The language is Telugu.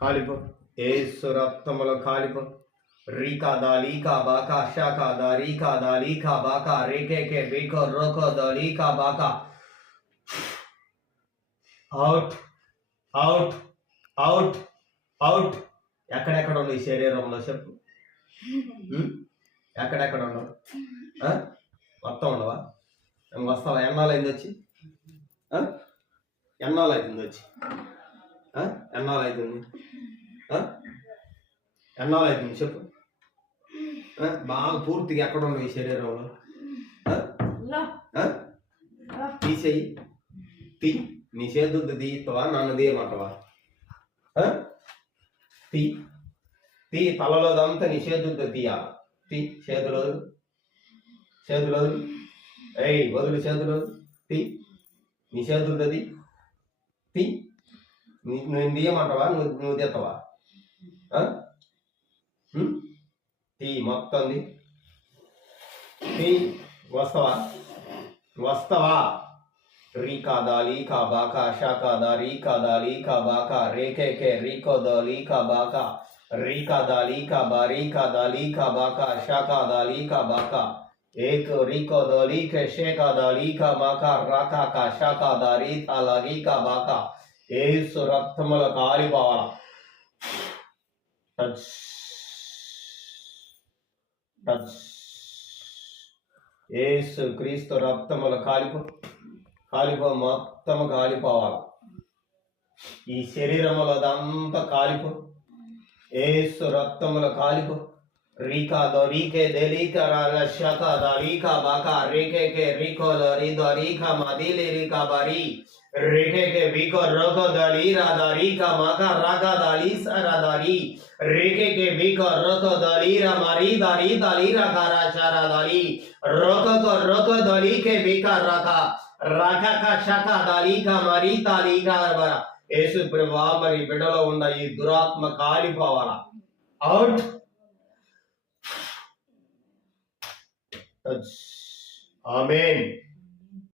కాలిపో, ఏసు రక్తములో కాలిపో. రీకా దాలీకా బాకా షాకా దారీకా దాలీకా బాకా రేకేకే బీకో రోకో దాలీకా బాకా. Out out out out. ఎక్కడెక్కడ ఉండవు ఈ శరీరంలో చెప్పు? ఎక్కడెక్కడ ఉండవు? మొత్తం ఉండవా? వస్తావా? ఎన్నాళ్ళు అయింది వచ్చి? ఎన్నాళ్ళు అవుతుంది వచ్చి? ఎన్నాళ్ళు అవుతుంది? ఎన్నాళ్ళు అవుతుంది చెప్పు? బాగా పూర్తిగా ఎక్కడ ఉండవు ఈ శరీరంలో? తీసేయి, తీ. నీ చేతులతో తీస్తావా? నన్ను తీయమంటావా? తీ తీ. తలలోదంతా నీ చేతులతో తీయాల. తీ. చేతులు చేతులు ఏయ్ వదులు. చేతులు తీ. నీ చేతులతో తీ. నేను తీయమంటావా? నువ్వు తీస్తావా? తీ మొత్తం తీ. వస్తావా? వస్తావా? రీకా దాలీకా బాకా షాకా దారీకా దాలీకా బాకా రేకేకే రీకో దాలీకా బాకా రీకా దాలీకా బారీకా దాలీకా బాకా షాకా దాలీకా బాకా ఏక్ రీకో దాలీకే షేకా దాలీకా బాకా రాకా కా షాకా దారీకా లారీకా బాకా. ఏసు రక్తముల కాలిపోవాల. Touch touch. ఏసు క్రీస్తు రక్తముల కాలిపో మొత్తము కాలిపోవాలి. ఈ శరీరములో అదంతా కాలిపో. ఏసు రక్తముల కాలిపో. రీకా దొరీకే దెలీకా రాషకా దరీకా బాకా రేకేకే రీకో లరీ దరీకా మదిలి రీకా బరీ రేకేకే వీకో రోకో దలీరా దరీకా మాకా రాకా దలీ సరా దరీ రేకేకే వీకో రోకో దలీరా మరీ దరీ దలీరా కారాషారా దరీ రోకో రోకో దలీకే వీకా రాకా రాకా కా షకా దలీకా మరీ తాలీకా బరా. యేసు ప్రభువా, మరి బిడ్డలో ఉన్న ఈ దురాత్మ కాలిపోవాలా. అవుట్. ఆమేన్.